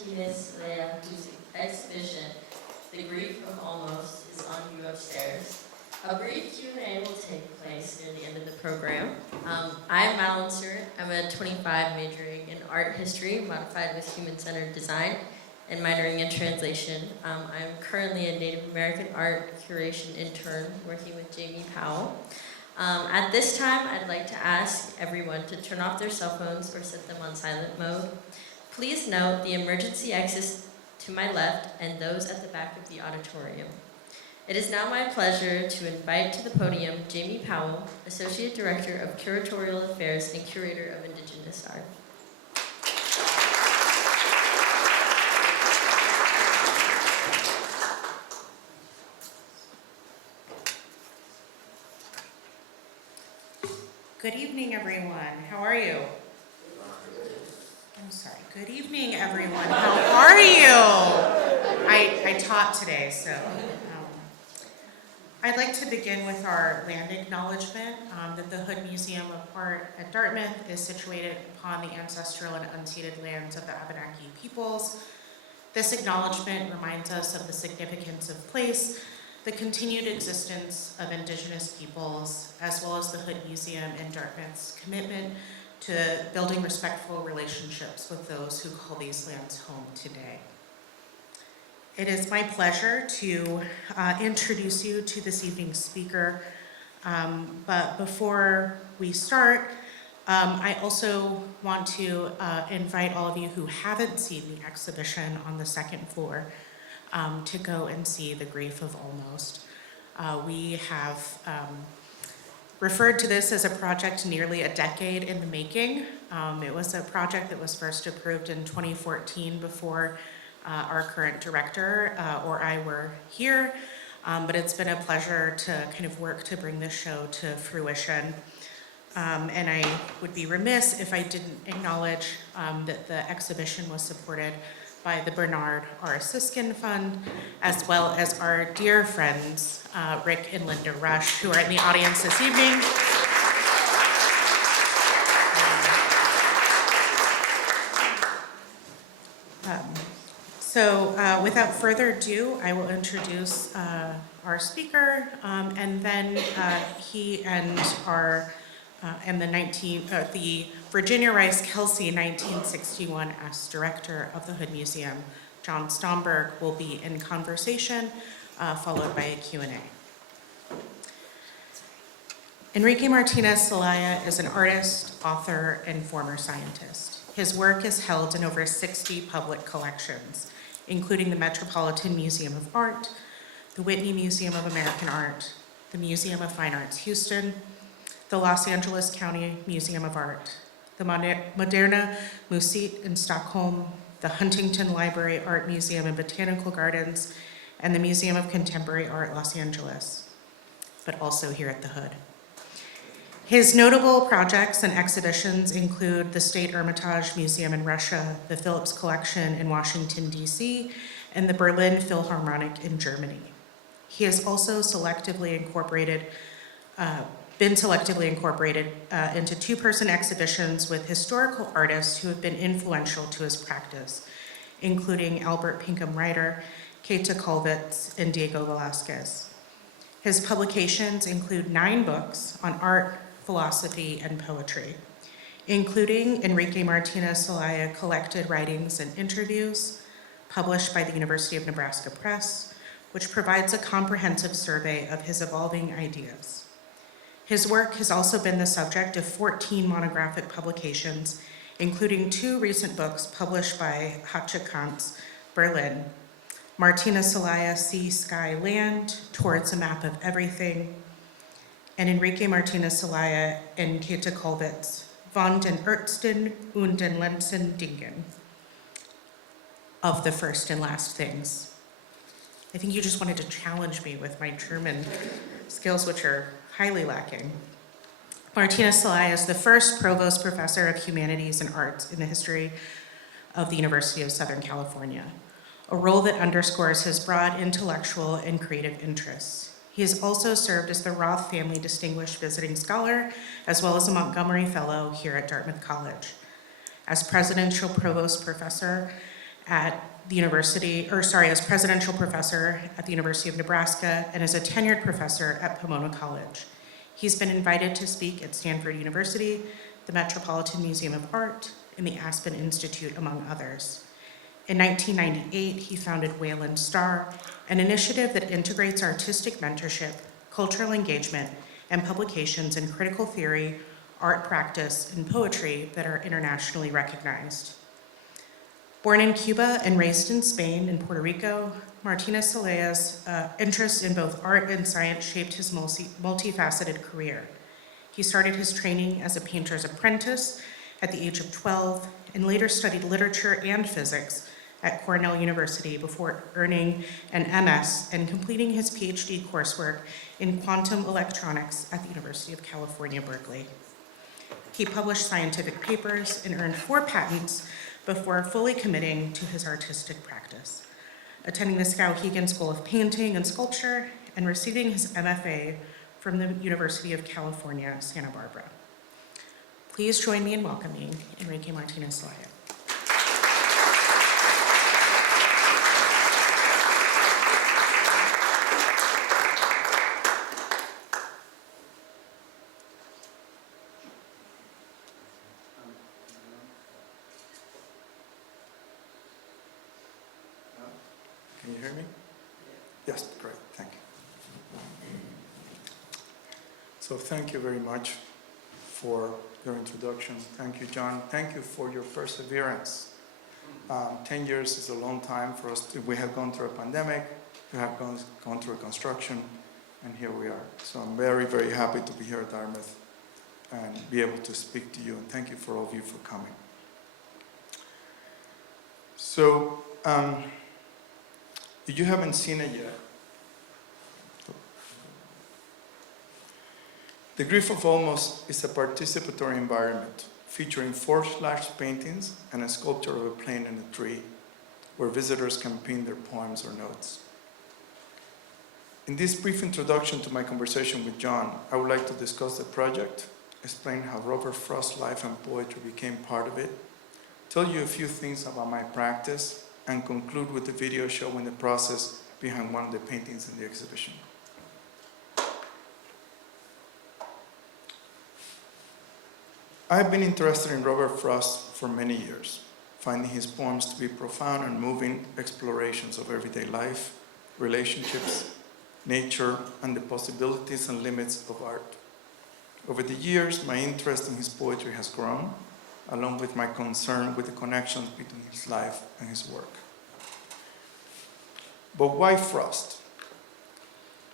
Martínez Celaya, whose exhibition, The Grief of Almost, is on view upstairs. A brief Q&A will take place near the end of the program. I'm Madeline Stewart. I'm a 25 majoring in art history, modified with human-centered design, and minoring in translation. I'm currently a Native American art curation intern working with Jamie Powell. At this time, I'd like to ask everyone to turn off their cell phones or set them on silent mode. Please note the emergency exits to my left and those at the back of the auditorium. It is now my pleasure to invite to the podium Jamie Powell, Associate Director of Curatorial Affairs and Curator of Indigenous Art. Good evening, everyone. How are you? I'm sorry. Good evening, everyone. How are you? I taught today, so I'd like to begin with our land acknowledgement that the Hood Museum of Art at Dartmouth is situated upon the ancestral and unceded lands of the Abenaki peoples. This acknowledgement reminds us of the significance of place, the continued existence of Indigenous peoples, as well as the Hood Museum and Dartmouth's commitment to building respectful relationships with those who call these lands home today. It is my pleasure to introduce you to this evening's speaker, but before we start, I also want to invite all of you who haven't seen the exhibition on the second floor to go and see The Grief of Almost. We have referred to this as a project nearly a decade in the making. It was a project that was first approved in 2014 before our current director or I were here, but it's been a pleasure to kind of work to bring this show to fruition. And I would be remiss if I didn't acknowledge that the exhibition was supported by the Bernard R. Siskin Fund, as well as our dear friends, Rick and Linda Rush, who are in the audience this evening. So without further ado, I will introduce our speaker, and then he and our the Virginia Rice Kelsey 1961 as director of the Hood Museum, John Stomberg, will be in conversation, followed by a Q&A. Enrique Martínez Celaya is an artist, author, and former scientist. His work is held in over 60 public collections, including the Metropolitan Museum of Art, the Whitney Museum of American Art, the Museum of Fine Arts Houston, the Los Angeles County Museum of Art, the Moderna Museet in Stockholm, the Huntington Library Art Museum and Botanical Gardens, and the Museum of Contemporary Art, Los Angeles, but also here at the Hood. His notable projects and exhibitions include the State Hermitage Museum in Russia, the Phillips Collection in Washington, D.C., and the Berlin Philharmonic in Germany. He has also been selectively incorporated into two-person exhibitions with historical artists who have been influential to his practice, including Albert Pinkham Ryder, Keita Colvitz, and Diego Velázquez. His publications include 9 books on art, philosophy, and poetry, including Enrique Martínez Celaya Collected Writings and Interviews, published by the University of Nebraska Press, which provides a comprehensive survey of his evolving ideas. His work has also been the subject of 14 monographic publications, including 2 recent books published by Hatchekantz, Berlin, Martínez Celaya, Sea, Sky, Land, Towards a Map of Everything, and Enrique Martínez Celaya and Keita Colvitz, Von den Ärzten und den letzten Dingen, of the first and last things. I think you just wanted to challenge me with my German skills, which are highly lacking. Martínez Celaya is the first Provost Professor of Humanities and Arts in the history of the University of Southern California, a role that underscores his broad intellectual and creative interests. He has also served as the Roth Family Distinguished Visiting Scholar, as well as a Montgomery Fellow here at Dartmouth College. As Presidential Provost Professor at the university, as presidential professor at the University of Nebraska and as a tenured professor at Pomona College. He's been invited to speak at Stanford University, the Metropolitan Museum of Art, and the Aspen Institute, among others. In 1998, he founded Wayland Star, an initiative that integrates artistic mentorship, cultural engagement, and publications in critical theory, art practice, and poetry that are internationally recognized. Born in Cuba and raised in Spain and Puerto Rico, Martínez Celaya's interest in both art and science shaped his multifaceted career. He started his training as a painter's apprentice at the age of 12 and later studied literature and physics at Cornell University before earning an MS and completing his PhD coursework in quantum electronics at the University of California, Berkeley. He published scientific papers and earned 4 patents before fully committing to his artistic practice, attending the Skowhegan School of Painting and Sculpture and receiving his MFA from the University of California, Santa Barbara. Please join me in welcoming Enrique Martínez Celaya. Can you hear me? Yes, great, thank you. So thank you very much for your introduction. Thank you, John. Thank you for your perseverance. 10 years is a long time for us. We have gone through a pandemic, we have gone through a construction, and here we are. So I'm very, very happy to be here at Dartmouth and be able to speak to you, and thank you for all of you for coming. So, if you haven't seen it yet, The Grief of Almost is a participatory environment featuring 4 large paintings and a sculpture of a plane and a tree where visitors can pin their poems or notes. In this brief introduction to my conversation with John, I would like to discuss the project, explain how Robert Frost's life and poetry became part of it, tell you a few things about my practice, and conclude with a video showing the process behind one of the paintings in the exhibition. I have been interested in Robert Frost for many years, finding his poems to be profound and moving explorations of everyday life, relationships, nature, and the possibilities and limits of art. Over the years, my interest in his poetry has grown, along with my concern with the connections between his life and his work. But why Frost?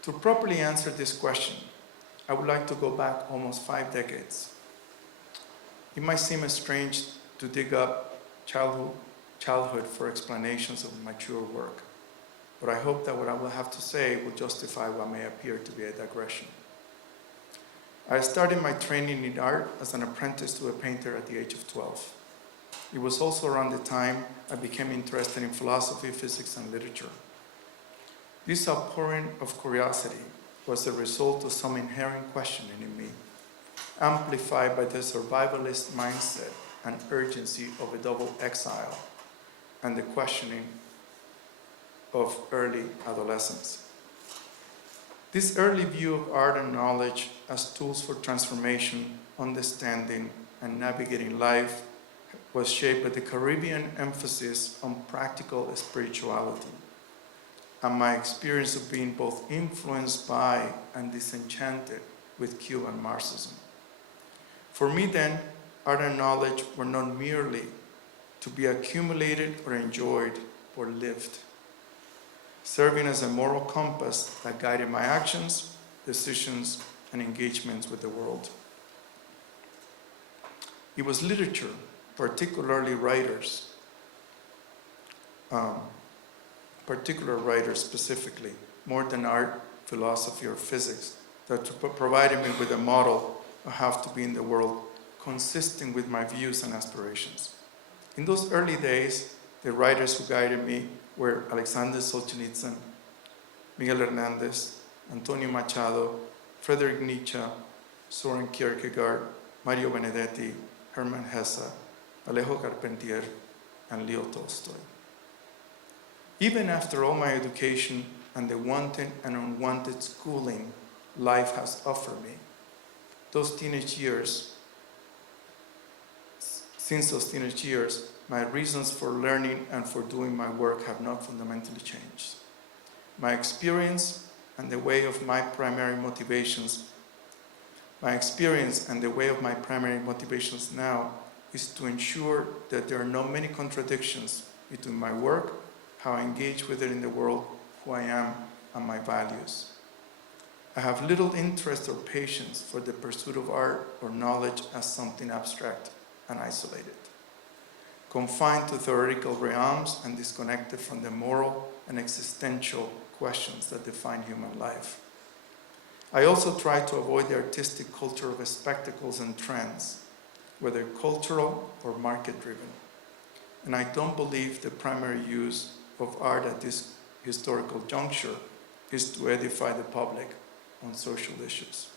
To properly answer this question, I would like to go back almost 5 decades. It might seem strange to dig up childhood for explanations of mature work, but I hope that what I will have to say will justify what may appear to be a digression. I started my training in art as an apprentice to a painter at the age of 12. It was also around the time I became interested in philosophy, physics, and literature. This outpouring of curiosity was the result of some inherent questioning in me, amplified by the survivalist mindset and urgency of a double exile and the questioning of early adolescence. This early view of art and knowledge as tools for transformation, understanding, and navigating life was shaped by the Caribbean emphasis on practical spirituality and my experience of being both influenced by and disenchanted with Cuban Marxism. For me then, art and knowledge were not merely to be accumulated or enjoyed or lived, serving as a moral compass that guided my actions, decisions, and engagements with the world. It was literature, particularly writers, particular writers specifically, more than art, philosophy, or physics, that provided me with a model of how to be in the world, consistent with my views and aspirations. In those early days, the writers who guided me were Alexander Solzhenitsyn, Miguel Hernández, Antonio Machado, Friedrich Nietzsche, Soren Kierkegaard, Mario Benedetti, Hermann Hesse, Alejo Carpentier, and Leo Tolstoy. Even after all my education and the wanted and unwanted schooling life has offered me, since those teenage years, my reasons for learning and for doing my work have not fundamentally changed. My experience and the way of my primary motivations now is to ensure that there are not many contradictions between my work, how I engage with it in the world, who I am, and my values. I have little interest or patience for the pursuit of art or knowledge as something abstract and isolated, confined to theoretical realms and disconnected from the moral and existential questions that define human life. I also try to avoid the artistic culture of spectacles and trends, whether cultural or market-driven. And I don't believe the primary use of art at this historical juncture is to edify the public on social issues.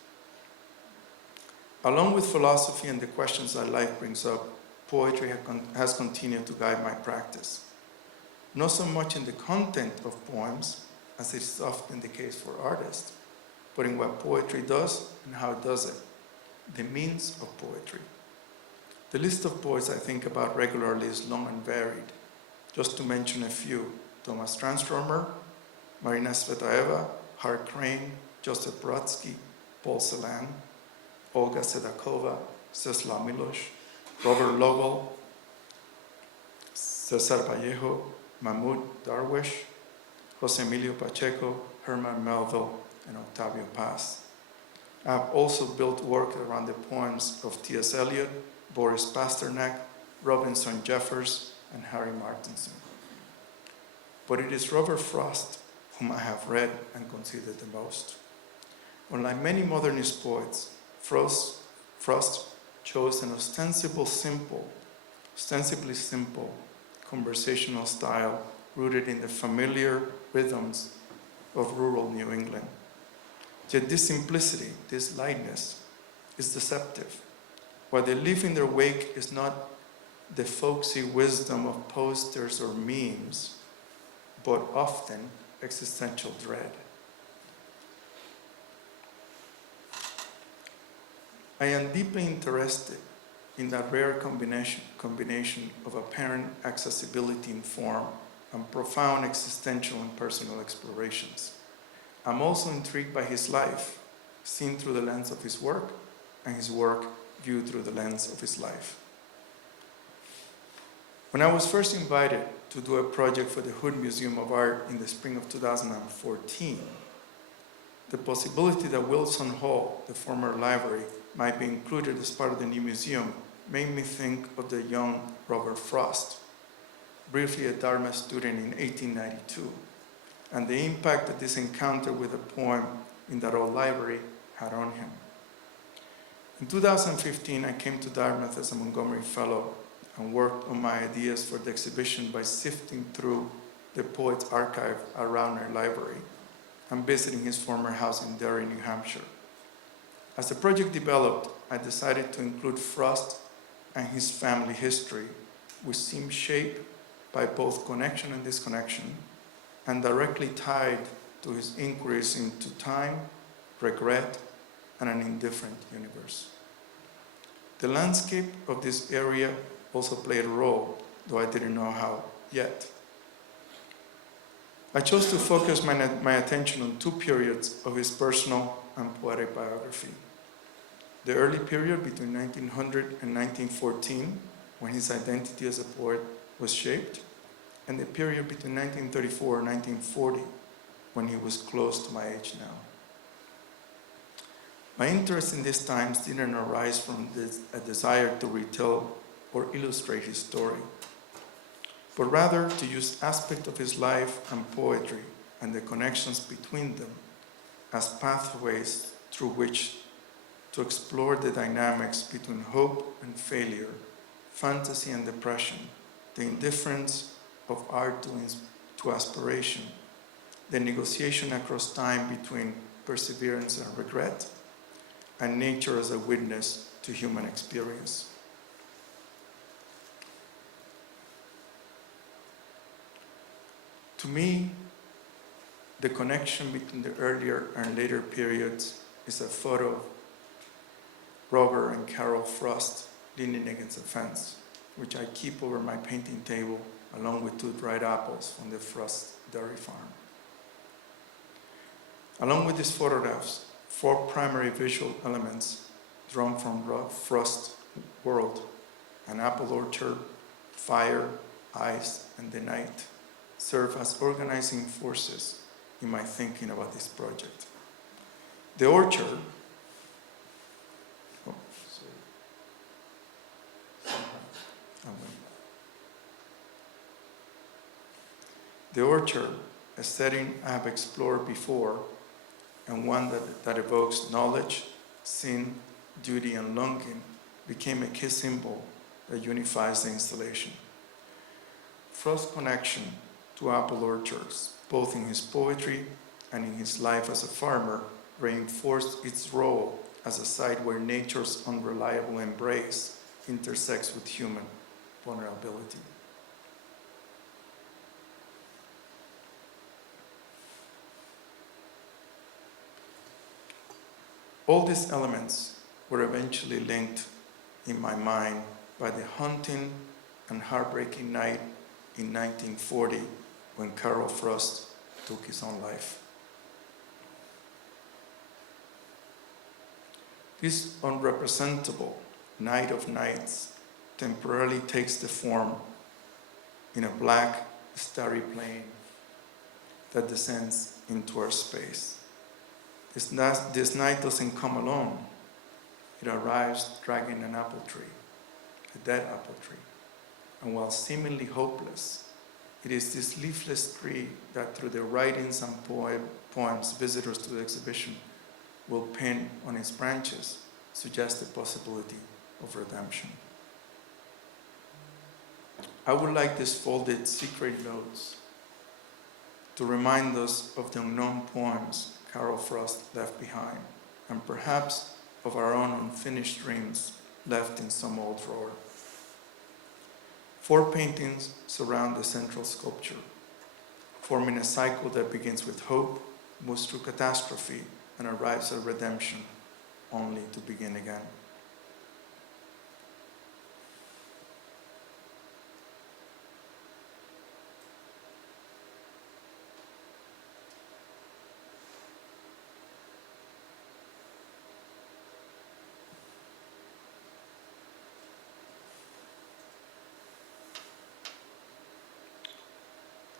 Along with philosophy and the questions that life brings up, poetry has continued to guide my practice. Not so much in the content of poems, as is often the case for artists, but in what poetry does and how it does it, the means of poetry. The list of poets I think about regularly is long and varied. Just to mention a few: Thomas Tranströmer, Martínez Celaya, Hart Crane, Joseph Brodsky, Paul Celan, Olga Sedakova, Czeslaw Milosz, Robert Lowell, Cesar Vallejo, Mahmoud Darwish, Jose Emilio Pacheco, Herman Melville, and Octavio Paz. I have also built work around the poems of T.S. Eliot, Boris Pasternak, Robinson Jeffers, and Harry Martinson. But it is Robert Frost whom I have read and considered the most. Unlike many modernist poets, Frost chose an ostensibly simple conversational style rooted in the familiar rhythms of rural New England. Yet this simplicity, this lightness, is deceptive. What they leave in their wake is not the folksy wisdom of posters or memes, but often existential dread. I am deeply interested in that rare combination of apparent accessibility in form and profound existential and personal explorations. I'm also intrigued by his life, seen through the lens of his work, and his work viewed through the lens of his life. When I was first invited to do a project for the Hood Museum of Art in the spring of 2014, the possibility that Wilson Hall, the former library, might be included as part of the new museum made me think of the young Robert Frost, briefly a Dartmouth student in 1892, and the impact that this encounter with a poem in that old library had on him. In 2015, I came to Dartmouth as a Montgomery Fellow and worked on my ideas for the exhibition by sifting through the poet's archive around our library and visiting his former house in Derry, New Hampshire. As the project developed, I decided to include Frost and his family history, which seemed shaped by both connection and disconnection, and directly tied to his inquiries into time, regret, and an indifferent universe. The landscape of this area also played a role, though I didn't know how yet. I chose to focus my attention on two periods of his personal and poetic biography. The early period between 1900 and 1914, when his identity as a poet was shaped, and the period between 1934 and 1940, when he was close to my age now. My interest in these times didn't arise from a desire to retell or illustrate his story, but rather to use aspects of his life and poetry and the connections between them as pathways through which to explore the dynamics between hope and failure, fantasy and depression, the indifference of art to aspiration, the negotiation across time between perseverance and regret, and nature as a witness to human experience. To me, the connection between the earlier and later periods is a photo of Robert and Carol Frost leaning against a fence, which I keep over my painting table along with 2 dried apples from the Frost dairy farm. Along with these photographs, 4 primary visual elements drawn from Frost's world: an apple orchard, fire, ice, and the night, serve as organizing forces in my thinking about this project. The orchard, a setting I have explored before, and one that evokes knowledge, sin, duty, and longing, became a key symbol that unifies the installation. Frost's connection to apple orchards, both in his poetry and in his life as a farmer, reinforced its role as a site where nature's unreliable embrace intersects with human vulnerability. All these elements were eventually linked in my mind by the haunting and heartbreaking night in 1940 when Carol Frost took his own life. This unrepresentable night of nights temporarily takes the form in a black, starry plane that descends into our space. This night doesn't come alone. It arrives dragging an apple tree, a dead apple tree. And while seemingly hopeless, it is this leafless tree that through the writings and poems visitors to the exhibition will pin on its branches suggest the possibility of redemption. I would like these folded secret notes to remind us of the unknown poems Carol Frost left behind, and perhaps of our own unfinished dreams left in some old drawer. 4 paintings surround the central sculpture, forming a cycle that begins with hope, moves through catastrophe, and arrives at redemption, only to begin again.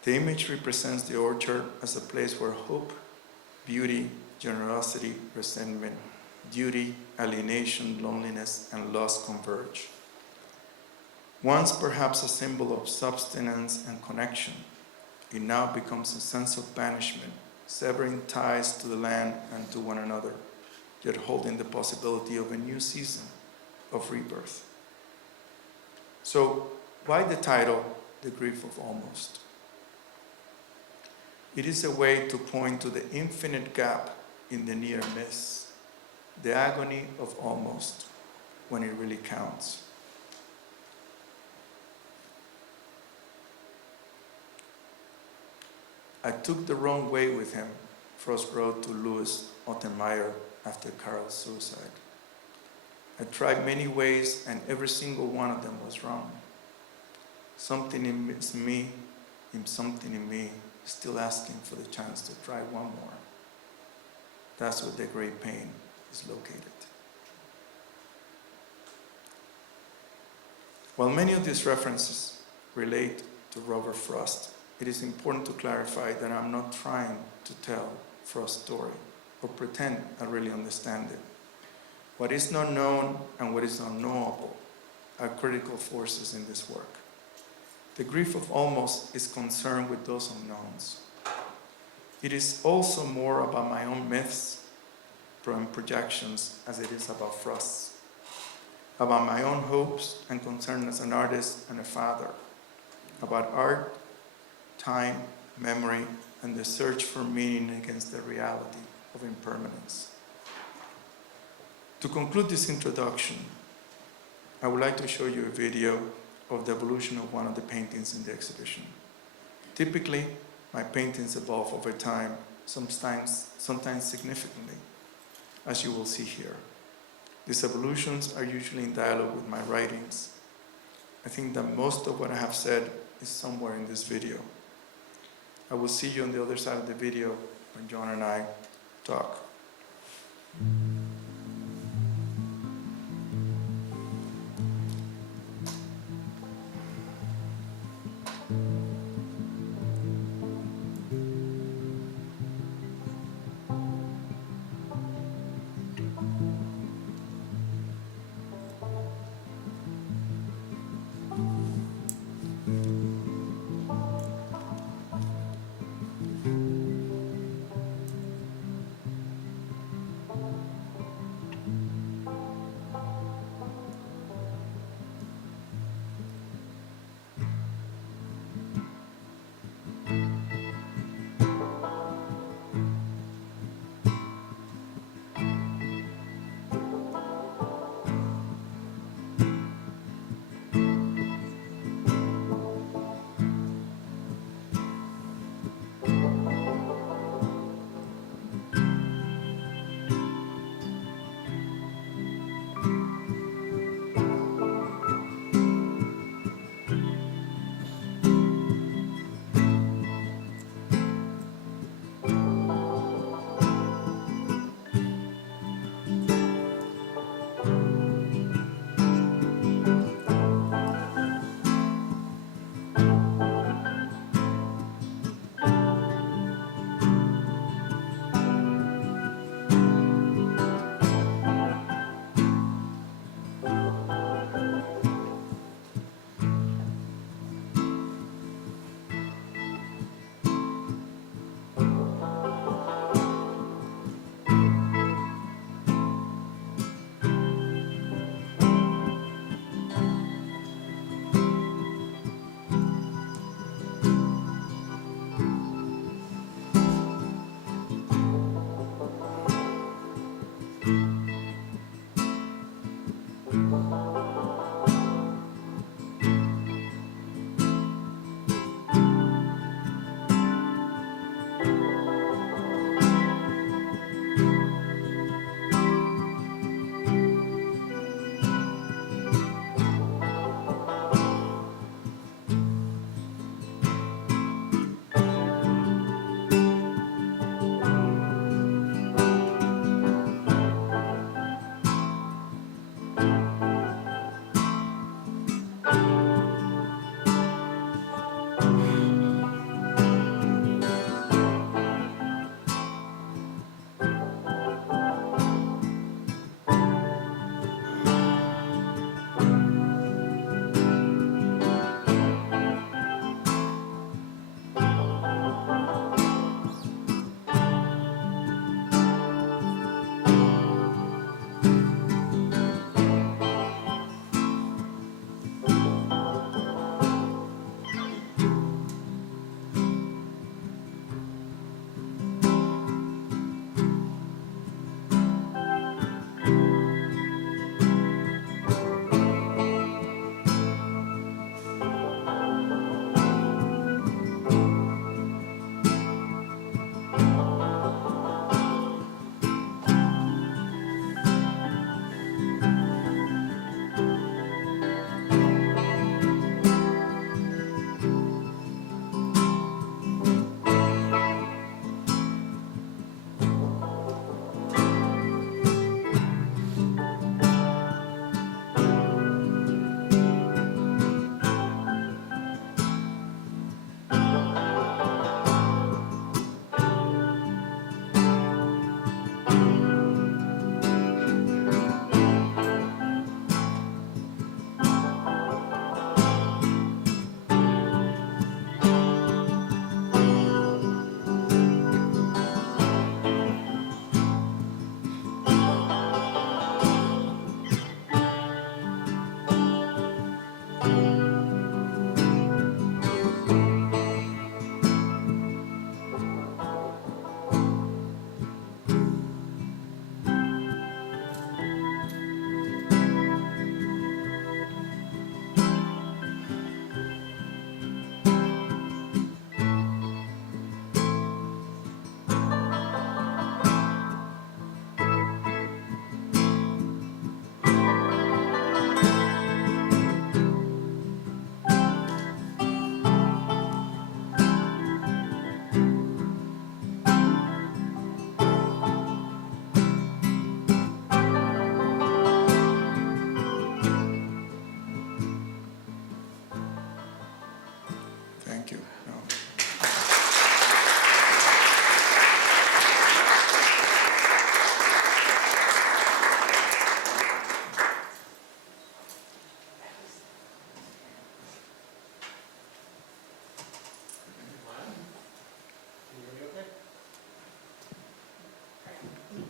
The image represents the orchard as a place where hope, beauty, generosity, resentment, duty, alienation, loneliness, and loss converge. Once perhaps a symbol of substance and connection, it now becomes a sense of banishment, severing ties to the land and to one another, yet holding the possibility of a new season of rebirth. So, why the title, The Grief of Almost? It is a way to point to the infinite gap in the near miss, the agony of almost, when it really counts. I took the wrong way with him, Frost wrote to Louis Ottenmeyer after Carol's suicide. I tried many ways and every single one of them was wrong. Something in me, still asking for the chance to try one more. That's where the great pain is located. While many of these references relate to Robert Frost, it is important to clarify that I'm not trying to tell Frost's story or pretend I really understand it. What is not known and what is unknowable are critical forces in this work. The grief of almost is concerned with those unknowns. It is also more about my own myths and projections as it is about Frost's, about my own hopes and concern as an artist and a father, about art, time, memory, and the search for meaning against the reality of impermanence. To conclude this introduction, I would like to show you a video of the evolution of one of the paintings in the exhibition. Typically, My paintings evolve over time, sometimes significantly, as you will see here. These evolutions are usually in dialogue with my writings. I think that most of what I have said is somewhere in this video. I will see you on the other side of the video when John and I talk.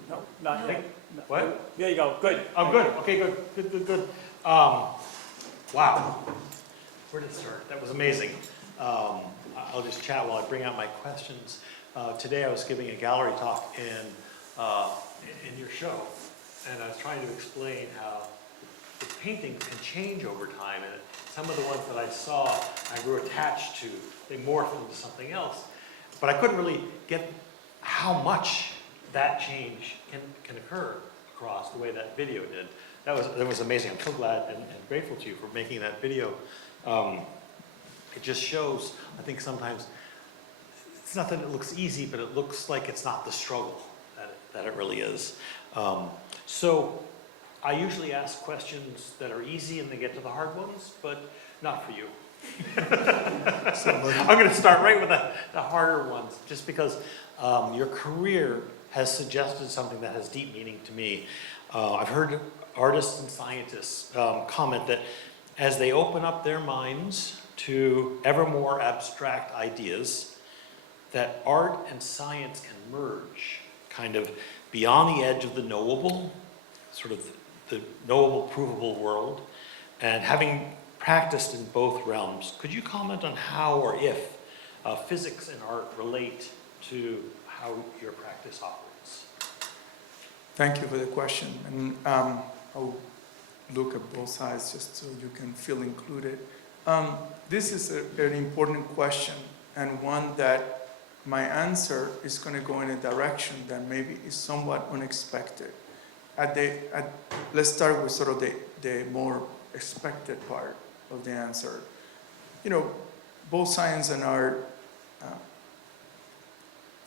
No, not yet. No. What? There you go, good. Oh, good, okay, good. Wow. Where did it start? That was amazing. I'll just chat while I bring out my questions. Today I was giving a gallery talk in your show, and I was trying to explain how the paintings can change over time, and some of the ones that I saw, I grew attached to. They morphed into something else. But I couldn't really get how much that change can occur across the way that video did. That was amazing. I'm so glad and grateful to you for making that video. It just shows, I think sometimes, it's not that it looks easy, but it looks like it's not the struggle that it really is. So I usually ask questions that are easy and they get to the hard ones, but not for you. I'm going to start right with the harder ones, just because your career has suggested something that has deep meaning to me. I've heard artists and scientists comment that as they open up their minds to ever more abstract ideas, that art and science can merge, kind of beyond the edge of the knowable, sort of the knowable, provable world. And having practiced in both realms, could you comment on how or if physics and art relate to how your practice operates? Thank you for the question. And I'll look at both sides just so you can feel included. This is a very important question, and one that my answer is going to go in a direction that maybe is somewhat unexpected. Let's start with sort of the more expected part of the answer. You know, both science and art,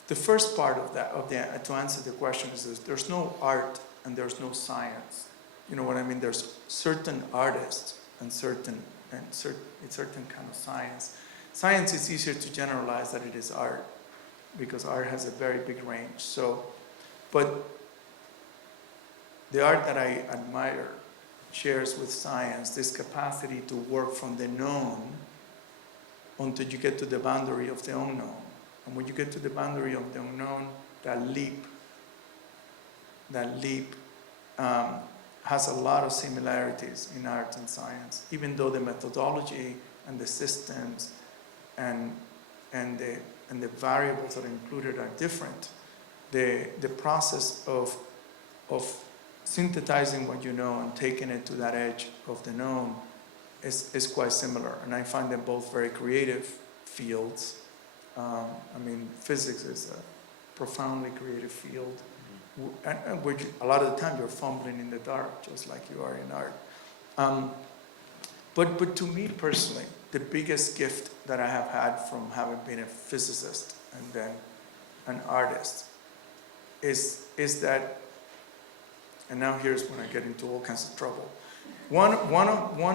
the first part of that, to answer the question is this: there's no art and there's no science. You know what I mean? There's certain artists and certain kind of science. Science is easier to generalize than it is art, because art has a very big range. So, but the art that I admire shares with science this capacity to work from the known until you get to the boundary of the unknown. And when you get to the boundary of the unknown, that leap has a lot of similarities in art and science, even though the methodology and the systems and the variables that are included are different. The process of synthesizing what you know and taking it to that edge of the known is quite similar. And I find them both very creative fields. I mean, physics is a profoundly creative field. And which a lot of the time you're fumbling in the dark, just like you are in art. But to me personally, the biggest gift that I have had from having been a physicist and then an artist is that, and now here's when I get into all kinds of trouble. One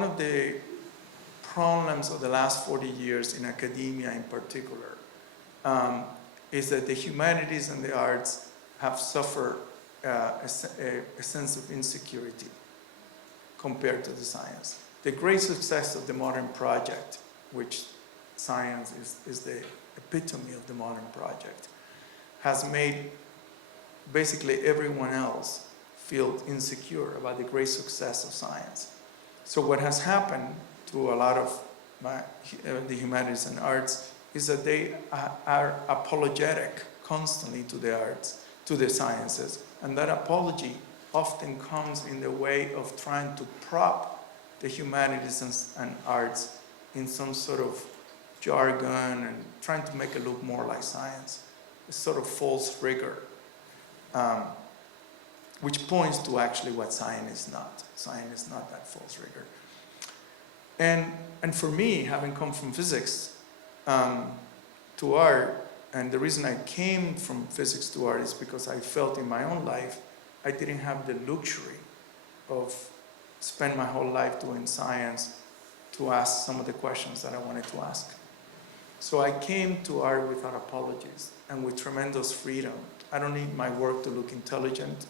of the problems of the last 40 years in academia in particular is that the humanities and the arts have suffered a sense of insecurity compared to the science. The great success of the modern project, which science is the epitome of the modern project, has made basically everyone else feel insecure about the great success of science. So what has happened to a lot of the humanities and arts is that they are apologetic constantly to the arts, to the sciences, and that apology often comes in the way of trying to prop the humanities and arts in some sort of jargon and trying to make it look more like science. A sort of false rigor, which points to actually what science is not. Science is not that false rigor. And for me, having come from physics to art, and the reason I came from physics to art is because I felt in my own life I didn't have the luxury of spend my whole life doing science to ask some of the questions that I wanted to ask. So I came to art without apologies and with tremendous freedom. I don't need my work to look intelligent.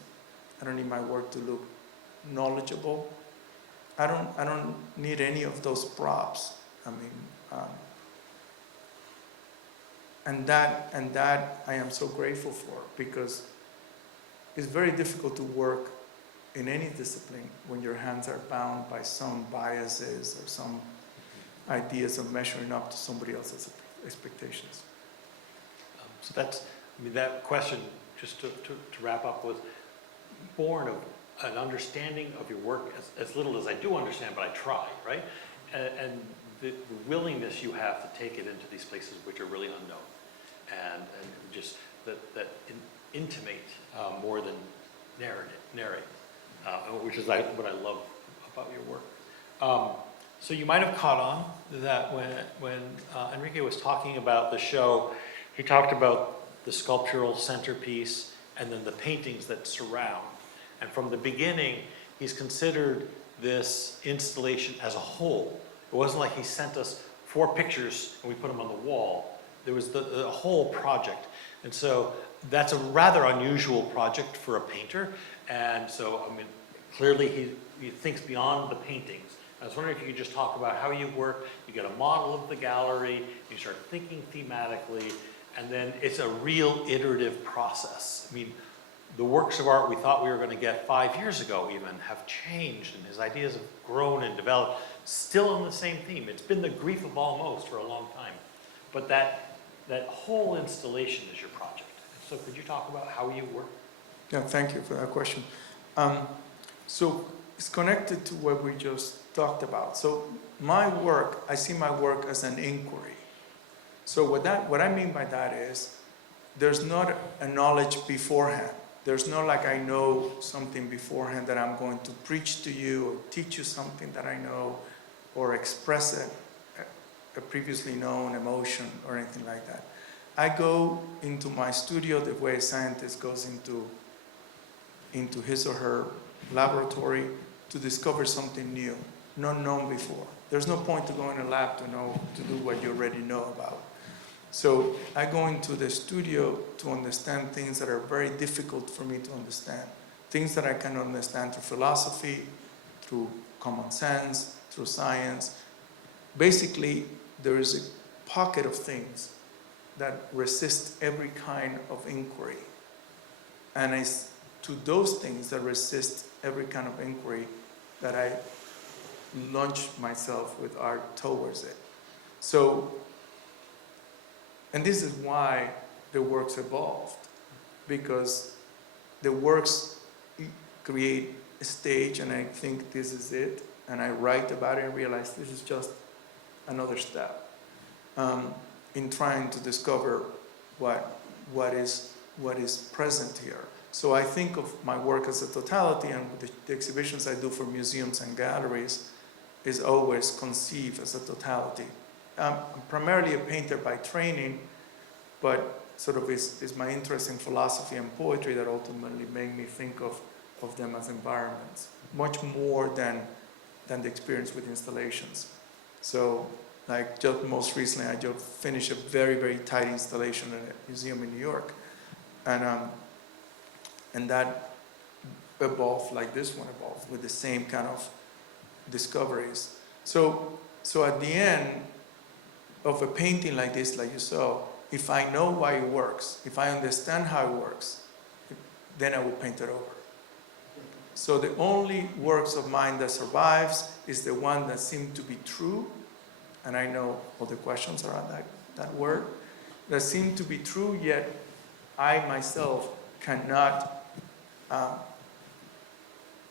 I don't need my work to look knowledgeable. I don't need any of those props. I mean, and that I am so grateful for, because it's very difficult to work in any discipline when your hands are bound by some biases or some ideas of measuring up to somebody else's expectations. So that's, I mean, that question, just to wrap up, was born of an understanding of your work, as little as I do understand, but I try, right? And the willingness you have to take it into these places which are really unknown, and just that intimate more than narrate, which is what I love about your work. So you might have caught on that when Enrique was talking about the show, he talked about the sculptural centerpiece and then the paintings that surround. And from the beginning, he's considered this installation as a whole. It wasn't like he sent us 4 pictures and we put them on the wall. There was the whole project. And so that's a rather unusual project for a painter. And so, I mean, clearly he thinks beyond the paintings. I was wondering if you could just talk about how you work. You get a model of the gallery, you start thinking thematically, and then it's a real iterative process. I mean, the works of art we thought we were going to get 5 years ago even have changed, and his ideas have grown and developed, still on the same theme. It's been the grief of almost for a long time. But that whole installation is your project. So could you talk about how you work? Yeah, thank you for that question. So it's connected to what we just talked about. So my work, I see my work as an inquiry. So what I mean by that is there's not a knowledge beforehand. There's not like I know something beforehand that I'm going to preach to you or teach you something that I know or express a previously known emotion or anything like that. I go into my studio the way a scientist goes into his or her laboratory to discover something new, not known before. There's no point to go in a lab to do what you already know about. So I go into the studio to understand things that are very difficult for me to understand, things that I can understand through philosophy, through common sense, through science. Basically, there is a pocket of things that resist every kind of inquiry. And it's to those things that resist every kind of inquiry that I launch myself with art towards it. So, and this is why the works evolved, because the works create a stage and I think this is it, and I write about it and realize this is just another step in trying to discover what is present here. So I think of my work as a totality, and the exhibitions I do for museums and galleries is always conceived as a totality. I'm primarily a painter by training, but sort of is my interest in philosophy and poetry that ultimately made me think of them as environments, much more than the experience with installations. So, like just most recently, I just finished a very, very tight installation at a museum in New York. And that evolved like this one evolved, with the same kind of discoveries. So at the end of a painting like this, like you saw, if I know why it works, if I understand how it works, then I will paint it over. So the only works of mine that survives is the one that seem to be true, and I know all the questions around that word, that seem to be true, yet I myself cannot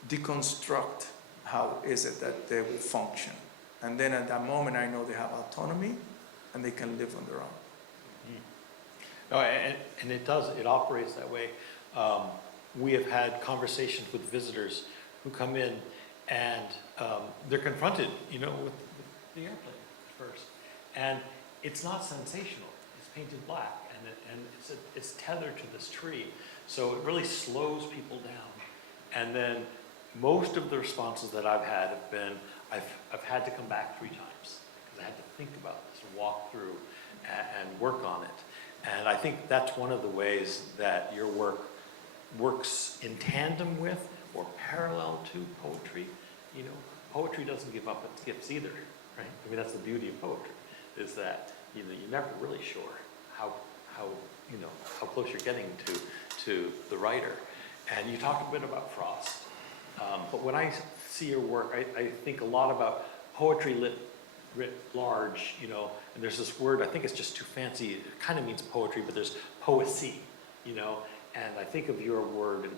deconstruct how is it that they will function. And then at that moment, I know they have autonomy and they can live on their own. No, and it operates that way. We have had conversations with visitors who come in and they're confronted, with the airplane first. And it's not sensational. It's painted black and it's tethered to this tree. So it really slows people down. And then most of the responses that I've had have been, I've had to come back 3 times because I had to think about this, walk through and work on it. And I think that's one of the ways that your work works in tandem with or parallel to poetry. Poetry doesn't give up its gifts either, right? I mean, that's the beauty of poetry, is that you're never really sure how close you're getting to the writer. And you talked a bit about Frost. But when I see your work, I think a lot about poetry writ large, you know, and there's this word, I think it's just too fancy, it kind of means poetry, but there's poesy, you know, and I think of your work and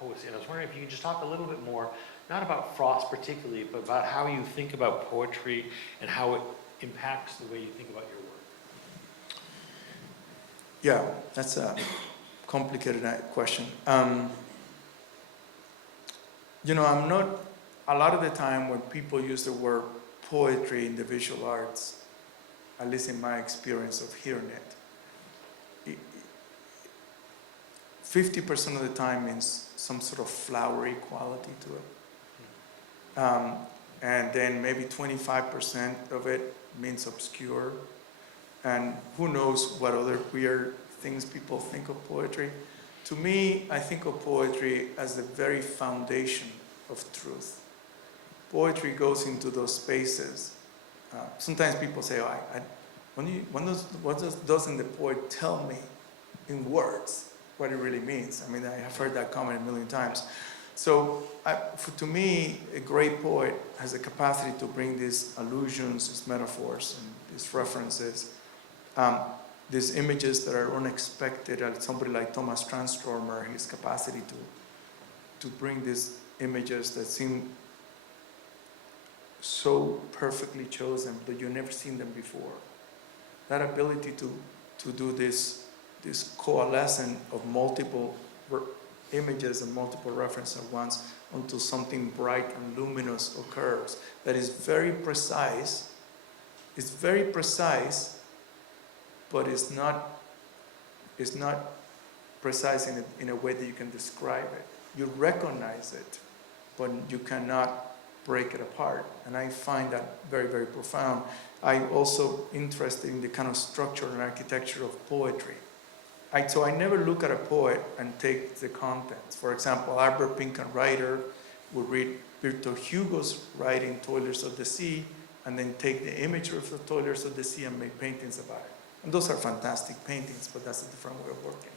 poesy, and I was wondering if you could just talk a little bit more, not about Frost particularly, but about how you think about poetry and how it impacts the way you think about your work. Yeah, that's a complicated question. You know, a lot of the time when people use the word poetry in the visual arts, at least in my experience of hearing it, 50% of the time means some sort of flowery quality to it. And then maybe 25% of it means obscure. And who knows what other weird things people think of poetry. To me, I think of poetry as the very foundation of truth. Poetry goes into those spaces. Sometimes people say, doesn't the poet tell me in words what it really means? I mean, I have heard that comment a million times. So to me, a great poet has the capacity to bring these allusions, these metaphors, and these references, these images that are unexpected. Somebody like Thomas Tranströmer, his capacity to bring these images that seem so perfectly chosen, but you've never seen them before. That ability to do this coalescence of multiple images and multiple references at once until something bright and luminous occurs that is very precise. It's very precise, but it's not precise in a way that you can describe it. You recognize it, but you cannot break it apart. And I find that very, very profound. I'm also interested in the kind of structure and architecture of poetry. So I never look at a poet and take the contents. For example, Albert Pinkham writer would read Victor Hugo's writing, Toilers of the Sea, and then take the imagery of the Toilers of the Sea and make paintings about it. And those are fantastic paintings, but that's a different way of working.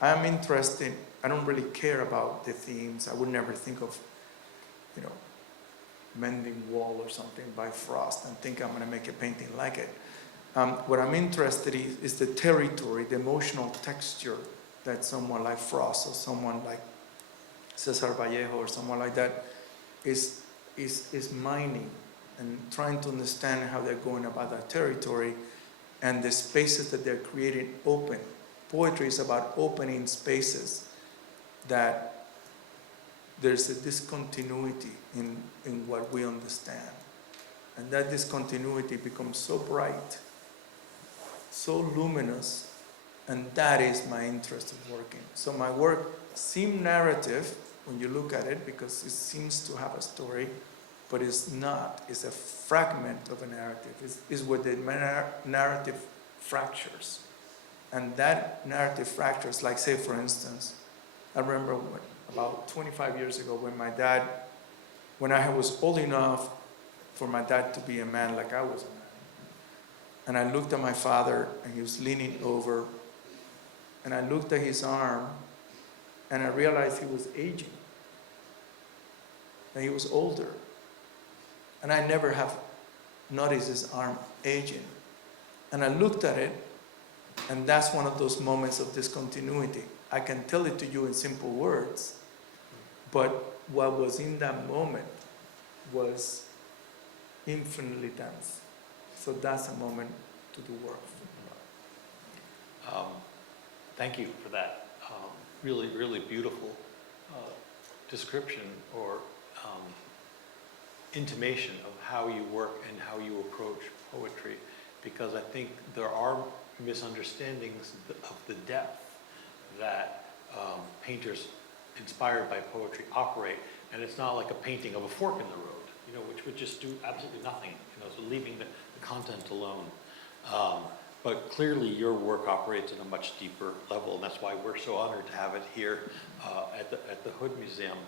I'm interested, I don't really care about the themes. I would never think of, you know, Mending Wall or something by Frost and think I'm going to make a painting like it. What I'm interested in is the territory, the emotional texture that someone like Frost or someone like Cesar Vallejo or someone like that is mining and trying to understand how they're going about that territory and the spaces that they're creating open. Poetry is about opening spaces that there's a discontinuity in what we understand. And that discontinuity becomes so bright, so luminous, and that is my interest in working. So my work seems narrative when you look at it because it seems to have a story, but it's not. It's a fragment of a narrative. It's where the narrative fractures. And that narrative fractures, like say for instance, I remember about 25 years ago when I was old enough for my dad to be a man like I was a man. And I looked at my father and he was leaning over and I looked at his arm and I realized he was aging. And he was older. And I never have noticed his arm aging. And I looked at it and that's one of those moments of discontinuity. I can tell it to you in simple words, but what was in that moment was infinitely dense. So that's a moment to do work. Thank you for that really, really beautiful description or intimation of how you work and how you approach poetry, because I think there are misunderstandings of the depth that painters inspired by poetry operate, and it's not like a painting of a fork in the road, you know, which would just do absolutely nothing, you know, so leaving the content alone. But clearly your work operates at a much deeper level, and that's why we're so honored to have it here at the Hood Museum.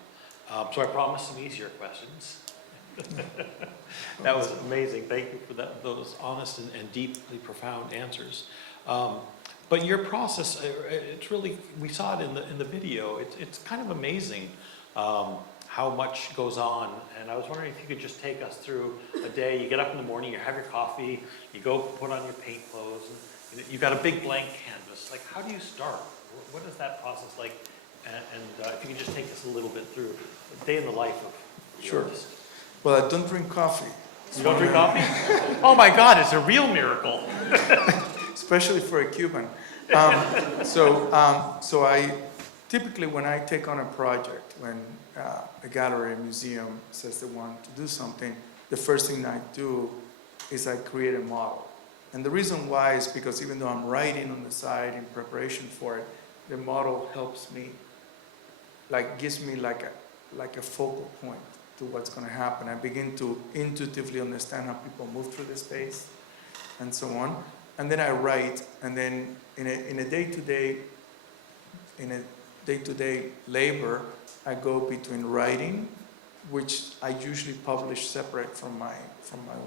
So I promised some easier questions. That was amazing. Thank you for those honest and deeply profound answers. But your process, it's really, we saw it in the video, it's kind of amazing how much goes on. And I was wondering if you could just take us through a day. You get up in the morning, you have your coffee, you go put on your paint clothes, and you've got a big blank canvas. Like, how do you start? What is that process like? And if you could just take us a little bit through a day in the life of the Sure. artist. Well, I don't drink coffee. You don't drink coffee? Oh my God, it's a real miracle. Especially for a Cuban. So I typically, when I take on a project, when a gallery, a museum says they want to do something, the first thing I do is I create a model. And the reason why is because even though I'm writing on the side in preparation for it, the model helps me, gives me like a focal point to what's going to happen. I begin to intuitively understand how people move through the space and so on. And then I write, and then in a day-to-day labor, I go between writing, which I usually publish separate from my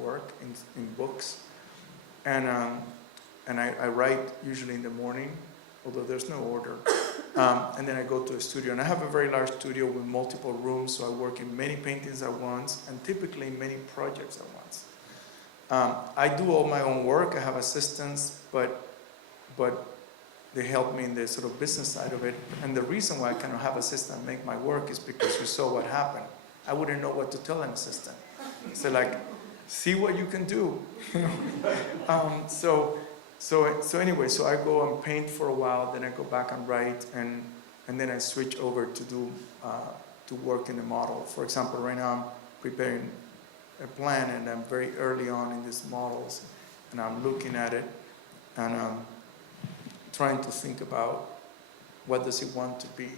work in books, and I write usually in the morning, although there's no order, and then I go to a studio, and I have a very large studio with multiple rooms, so I work in many paintings at once, and typically many projects at once. I do all my own work. I have assistants, but they help me in the sort of business side of it. And the reason why I kind of have assistants make my work is because you saw what happened. I wouldn't know what to tell an assistant. So see what you can do. So anyway, so I go and paint for a while, then I go back and write, and then I switch over to work in the model. For example, right now I'm preparing a plan, and I'm very early on in these models, and I'm looking at it, and I'm trying to think about what does it want to be.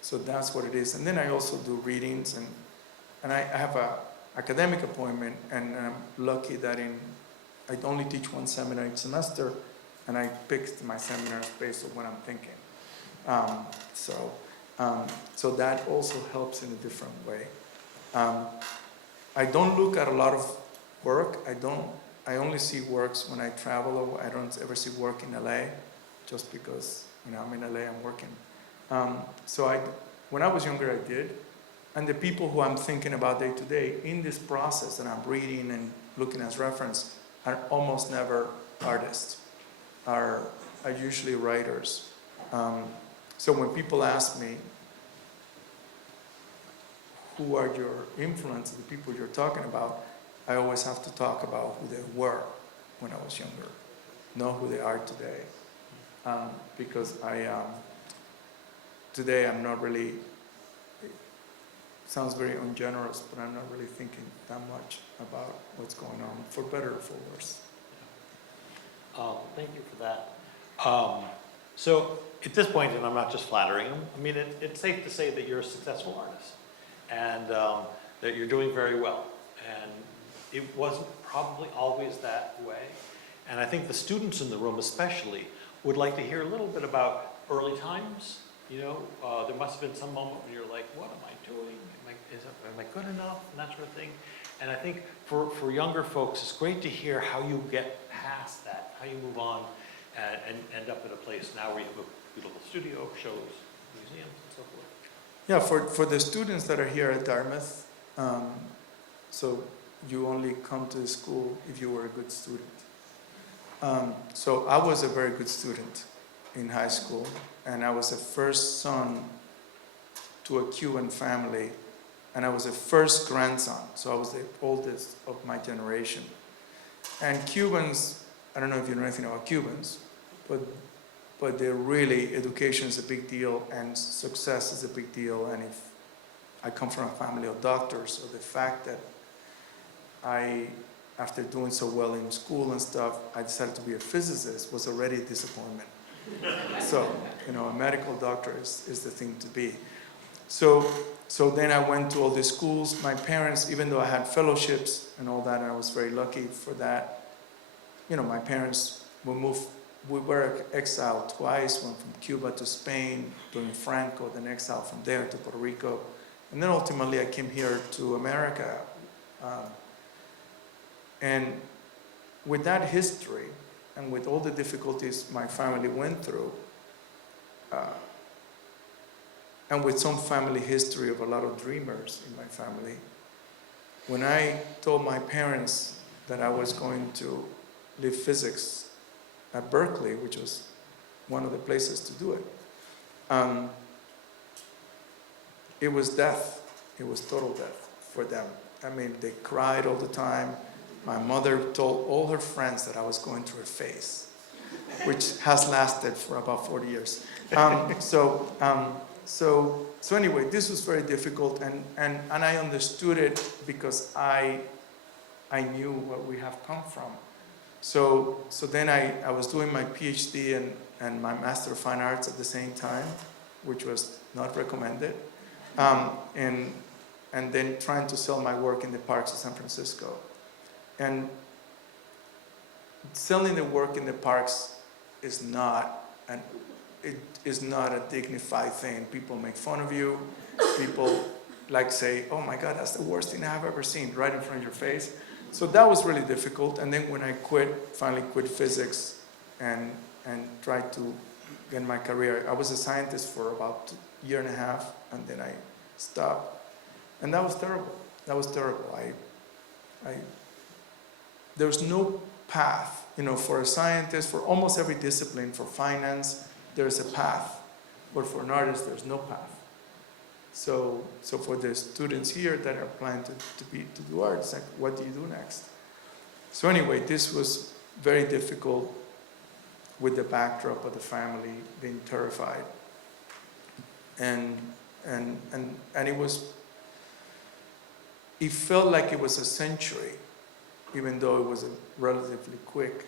So that's what it is. And then I also do readings, and I have a academic appointment, and I'm lucky that I only teach one seminar each semester, and I picked my seminars based on what I'm thinking. So that also helps in a different way. I don't look at a lot of work. I only see works when I travel. I don't ever see work in LA, just because I'm in LA, I'm working. When I was younger, I did. And the people who I'm thinking about day to day in this process that I'm reading and looking as reference are almost never artists, are usually writers. So when people ask me, who are your influences, the people you're talking about, I always have to talk about who they were when I was younger, not who they are today. Because today I'm not really, it sounds very ungenerous, but I'm not really thinking that much about what's going on, for better or for worse. Thank you for that. So at this point, and I'm not just flattering him, I mean, it's safe to say that you're a successful artist, and that you're doing very well. And it wasn't probably always that way. And I think the students in the room especially would like to hear a little bit about early times. There must have been some moment when you're like, what am I doing? Am I good enough? And that sort of thing. And I think for younger folks, it's great to hear how you get past that, how you move on and end up at a place now where you have a beautiful studio, shows, museums, and so forth. Yeah, for the students that are here at Dartmouth, so you only come to the school if you were a good student. So I was a very good student in high school, and I was the first son to a Cuban family, and I was the first grandson, so I was the oldest of my generation. And Cubans, I don't know if you know anything about Cubans, but they're really, education is a big deal, and success is a big deal. And if I come from a family of doctors, so the fact that after doing so well in school and stuff, I decided to be a physicist was already a disappointment. So, a medical doctor is the thing to be. So then I went to all these schools. My parents, even though I had fellowships and all that, and I was very lucky for that, my parents would move. We were exiled twice, went from Cuba to Spain during Franco, then exiled from there to Puerto Rico. And then ultimately I came here to America. And with that history, and with all the difficulties my family went through, and with some family history of a lot of dreamers in my family, when I told my parents that I was going to leave physics at Berkeley, which was one of the places to do it, it was death. It was total death for them. I mean, they cried all the time. My mother told all her friends that I was going through a phase, which has lasted for about 40 years. So anyway, this was very difficult, and I understood it because I knew where we have come from. So then I was doing my PhD and my Master of Fine Arts at the same time, which was not recommended, and then trying to sell my work in the parks of San Francisco. And selling the work in the parks is not a dignified thing. People make fun of you. People like say, "Oh my God, that's the worst thing I've ever seen," right in front of your face. So that was really difficult. And then when I finally quit physics and tried to get my career, I was a scientist for about a year and a half, and then I stopped. And that was terrible. That was terrible. There was no path, for a scientist, for almost every discipline. For finance, there's a path, but for an artist, there's no path. So for the students here that are planning to do art, it's like, what do you do next? So anyway, this was very difficult with the backdrop of the family being terrified, and it felt like it was a century, even though it was a relatively quick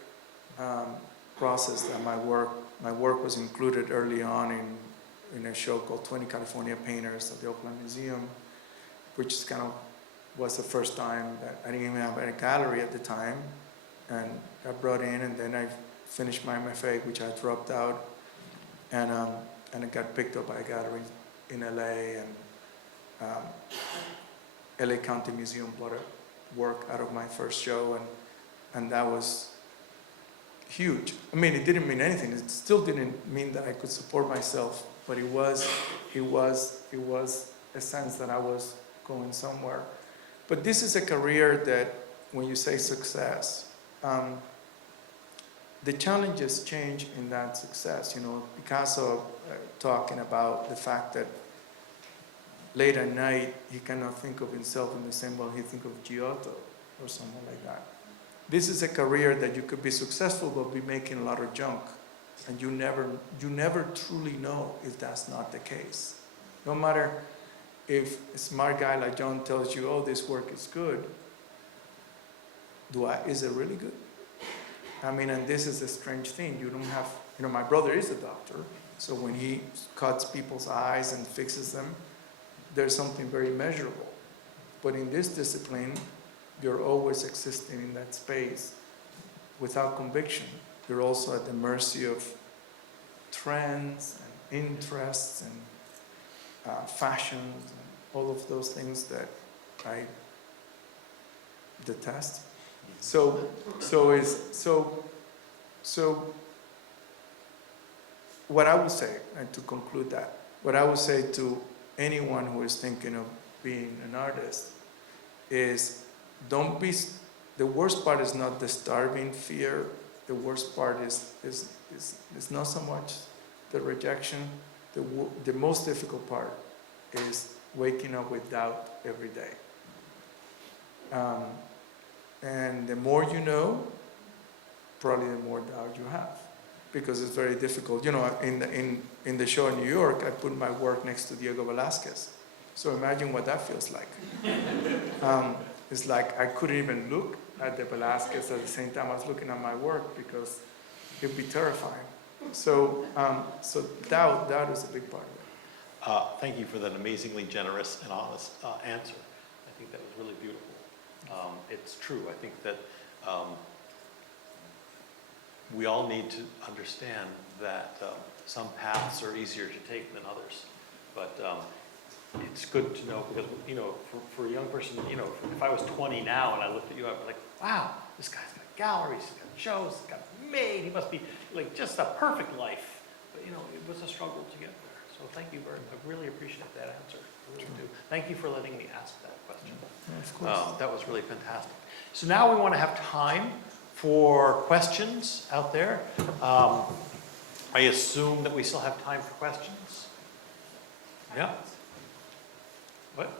process. That my work was included early on in a show called 20 California Painters at the Oakland Museum, which was the first time that I didn't even have a gallery at the time, and got brought in, and then I finished my MFA, which I dropped out, and it got picked up by a gallery in LA, and LA County Museum bought a work out of my first show, and that was huge. I mean, it didn't mean anything. It still didn't mean that I could support myself, but it was a sense that I was going somewhere. But this is a career that, when you say success, the challenges change in that success. Picasso talking about the fact that late at night, he cannot think of himself in the same way he think of Giotto or someone like that. This is a career that you could be successful but be making a lot of junk, and you never truly know if that's not the case. No matter if a smart guy like John tells you, "Oh, this work is good," is it really good? I mean, and this is a strange thing. You don't have, my brother is a doctor, so when he cuts people's eyes and fixes them, there's something very measurable. But in this discipline, you're always existing in that space without conviction. You're also at the mercy of trends and interests and fashions and all of those things that I detest. So what I would say, and to conclude that, what I would say to anyone who is thinking of being an artist is, the worst part is not the starving fear. The worst part is not so much the rejection. The most difficult part is waking up with doubt every day. And the more you know, probably the more doubt you have, because it's very difficult. In the show in New York, I put my work next to Diego Velázquez. So imagine what that feels like. It's like I couldn't even look at the Velázquez at the same time I was looking at my work, because it'd be terrifying. So doubt is a big part of it. Thank you for that amazingly generous and honest answer. I think that was really beautiful. It's true. I think that we all need to understand that some paths are easier to take than others. But it's good to know, because, for a young person, if I was 20 now and I looked at you, I'd be like, wow, this guy's got galleries, he's got shows, he's got made. He must be like just a perfect life. But you know, it was a struggle to get there. So thank you very much. I really appreciate that answer. I really do. Thank you for letting me ask that question. Of course. That was really fantastic. So now we want to have time for questions out there. I assume that we still have time for questions? Yeah? What?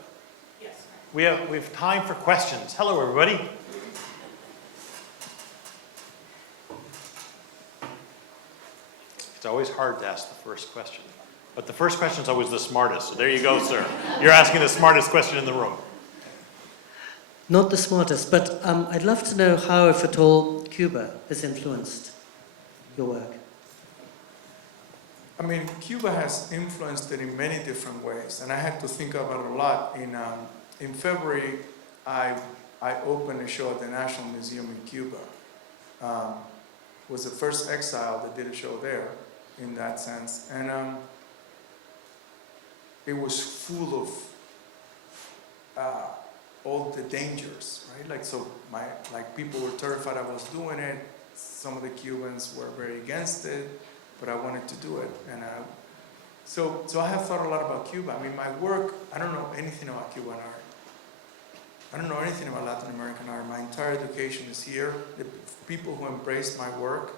Yes. We have time for questions. Hello, everybody. It's always hard to ask the first question. But the first question is always the smartest. So there you go, sir. You're asking the smartest question in the room. Not the smartest, but I'd love to know how, if at all, Cuba has influenced your work. I mean, Cuba has influenced it in many different ways, and I had to think about it a lot. In February, I opened a show at the National Museum in Cuba. Was the first exile that did a show there, in that sense, and it was full of all the dangers, right? Like, so people were terrified I was doing it. Some of the Cubans were very against it, but I wanted to do it. And so I have thought a lot about Cuba. I mean, my work, I don't know anything about Cuban art. I don't know anything about Latin American art. My entire education is here. The people who embraced my work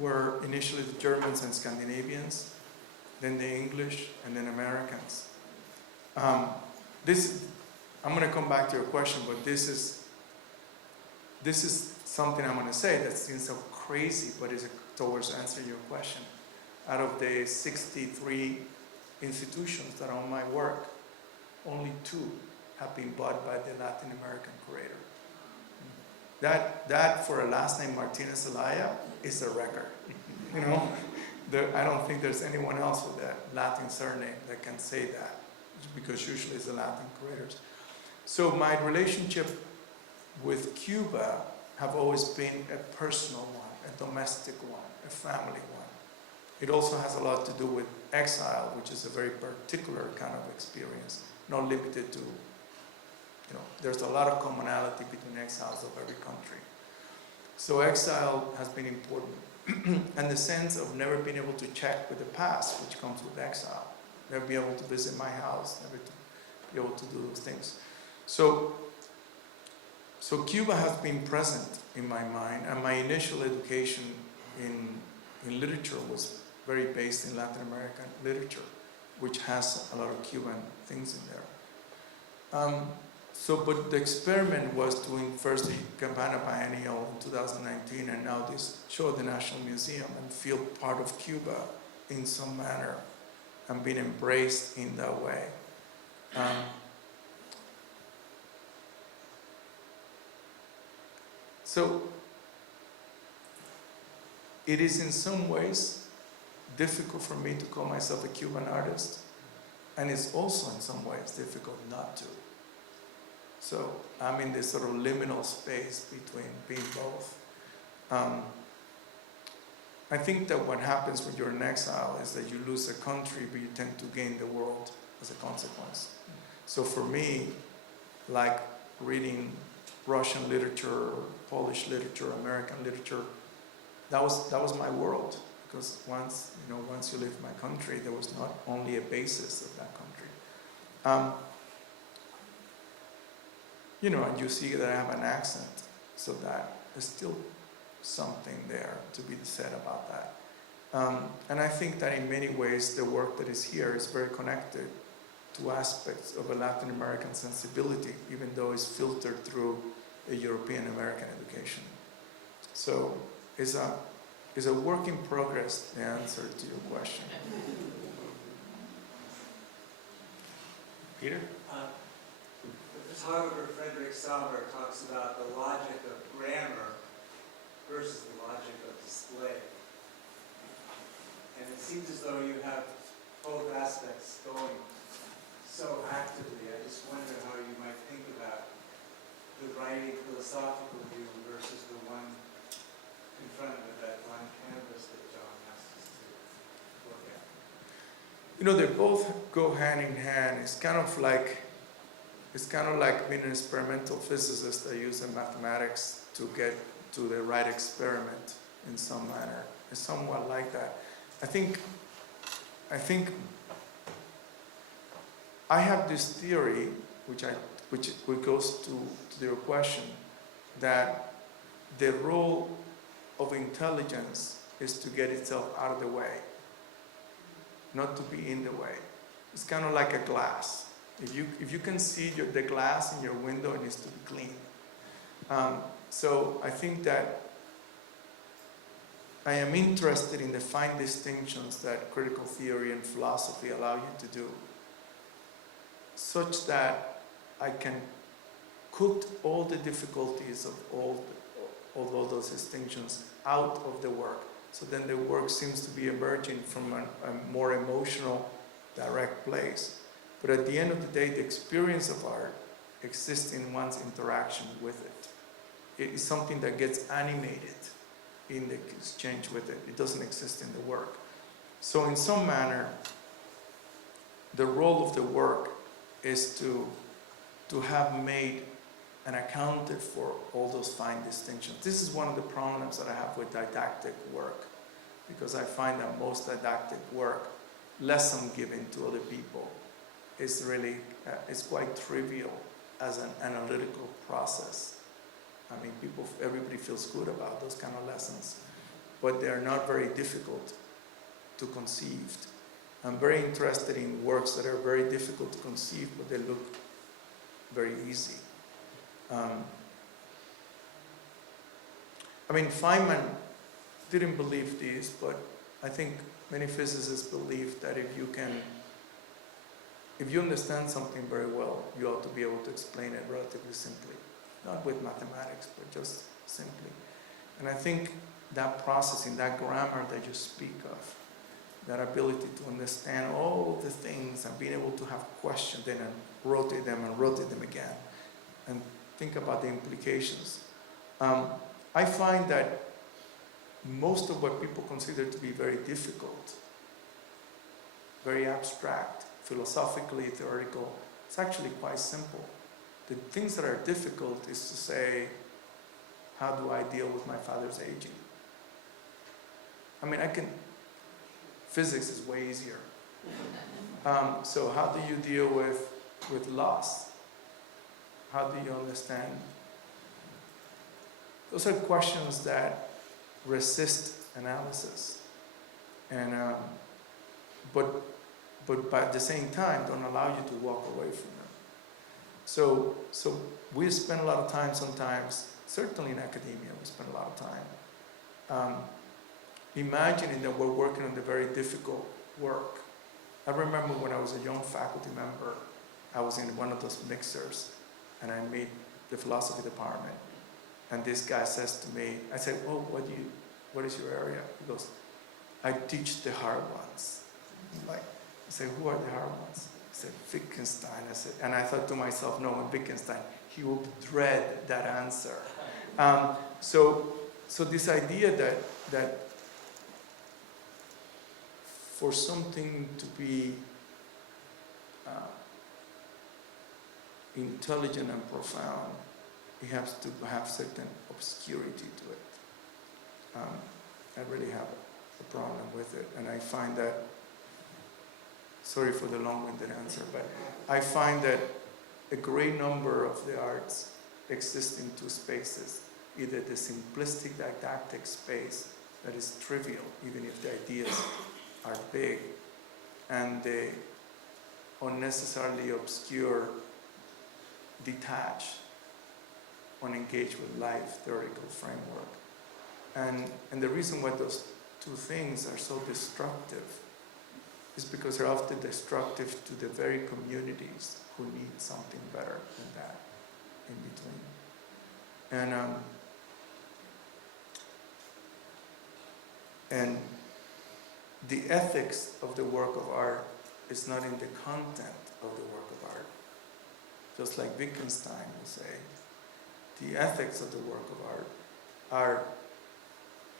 were initially the Germans and Scandinavians, then the English, and then Americans. I'm going to come back to your question, but this is something I'm going to say that seems so crazy, but is towards answering your question. Out of the 63 institutions that own my work, only 2 have been bought by the Latin American curator. That for a last name Martínez Celaya is a record. You know, I don't think there's anyone else with that Latin surname that can say that, because usually it's the Latin curators. So my relationship with Cuba have always been a personal one, a domestic one, a family one. It also has a lot to do with exile, which is a very particular kind of experience, not limited to, there's a lot of commonality between exiles of every country. So exile has been important. And the sense of never being able to check with the past, which comes with exile. Never be able to visit my house, never to be able to do those things. So Cuba has been present in my mind, and my initial education in literature was very based in Latin American literature, which has a lot of Cuban things in there. But the experiment was doing first the Campana Biennial in 2019, and now this show at the National Museum, and feel part of Cuba in some manner, and being embraced in that way. So it is in some ways difficult for me to call myself a Cuban artist, and it's also in some ways difficult not to. So I'm in this sort of liminal space between being both. I think that what happens when you're in exile is that you lose a country, but you tend to gain the world as a consequence. So for me, like reading Russian literature, Polish literature, American literature, that was my world. Because once you leave my country, there was not only a basis of that country. And you see that I have an accent, so that there's still something there to be said about that. And I think that in many ways, the work that is here is very connected to aspects of a Latin American sensibility, even though it's filtered through a European American education. So it's a work in progress, the answer to your question. Peter? The photographer Frederick Sommer talks about the logic of grammar versus the logic of display. And it seems as though you have both aspects going so actively. I just wonder how you might think about the writing philosophical view versus the one confronted with that blank canvas that John asked us to look at. They both go hand in hand. It's kind of like being an experimental physicist that uses mathematics to get to the right experiment. in some manner. It's somewhat like that. I think I have this theory, which goes to your question, that the role of intelligence is to get itself out of the way, not to be in the way. It's kind of like a glass. If you can see the glass in your window, it needs to be clean. So I think that I am interested in the fine distinctions that critical theory and philosophy allow you to do, such that I can cut all the difficulties of all those distinctions out of the work. So then the work seems to be emerging from a more emotional, direct place. But at the end of the day, the experience of art exists in one's interaction with it. It is something that gets animated in the exchange with it. It doesn't exist in the work. So in some manner, the role of the work is to have made and accounted for all those fine distinctions. This is one of the problems that I have with didactic work, because I find that most didactic work, lesson given to other people, is really, it's quite trivial as an analytical process. I mean, everybody feels good about those kind of lessons, but they're not very difficult to conceive. I'm very interested in works that are very difficult to conceive, but they look very easy. I mean, Feynman didn't believe this, but I think many physicists believe that if you understand something very well, you ought to be able to explain it relatively simply. Not with mathematics, but just simply. And I think that processing, that grammar that you speak of, that ability to understand all the things and being able to have questioned them and rotate them again, and think about the implications. I find that most of what people consider to be very difficult, very abstract, philosophically theoretical, it's actually quite simple. The things that are difficult is to say, how do I deal with my father's aging? I mean, physics is way easier. So how do you deal with loss? How do you understand? Those are questions that resist analysis, and but at the same time don't allow you to walk away from them. So we spend a lot of time sometimes, certainly in academia, we spend a lot of time imagining that we're working on the very difficult work. I remember when I was a young faculty member, I was in one of those mixers, and I made the philosophy department. And this guy says to me, I said, "Oh, what is your area?" He goes, "I teach the hard ones." I said, "Who are the hard ones?" He said, "Wittgenstein." I said, and I thought to myself, no, Wittgenstein, he will dread that answer. So this idea that for something to be intelligent and profound, it has to have certain obscurity to it. I really have a problem with it, and I find that, sorry for the long-winded answer, but I find that a great number of the arts exist in two spaces, either the simplistic didactic space that is trivial, even if the ideas are big, and the unnecessarily obscure, detached, unengaged with life theoretical framework. And the reason why those two things are so destructive is because they're often destructive to the very communities who need something better than that in between. And the ethics of the work of art is not in the content of the work of art. Just like Wittgenstein will say, the ethics of the work of art are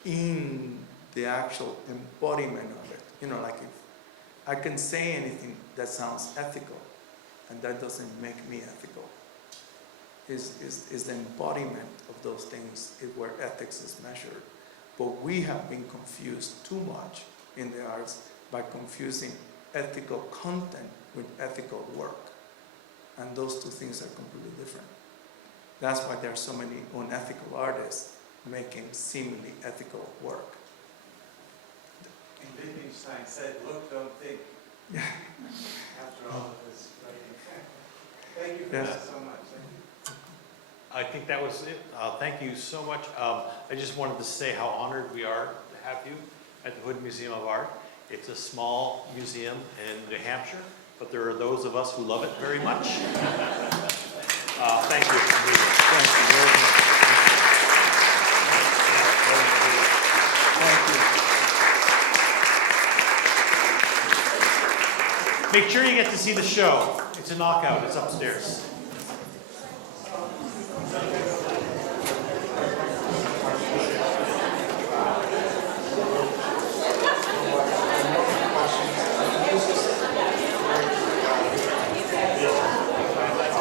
in the actual embodiment of it. You know, like if I can say anything that sounds ethical, and that doesn't make me ethical, is the embodiment of those things where ethics is measured. But we have been confused too much in the arts by confusing ethical content with ethical work. And those two things are completely different. That's why there are so many unethical artists making seemingly ethical work. And Wittgenstein said, look, don't think, after all of this writing. Thank you for Yes. that so much. Thank you. I think that was it. Thank you so much. I just wanted to say how honored we are to have you at the Hood Museum of Art. It's a small museum in New Hampshire, but there are those of us who love it very much. Thank you. Thank you very much. Thank you. Make sure you get to see the show. It's a knockout. It's upstairs.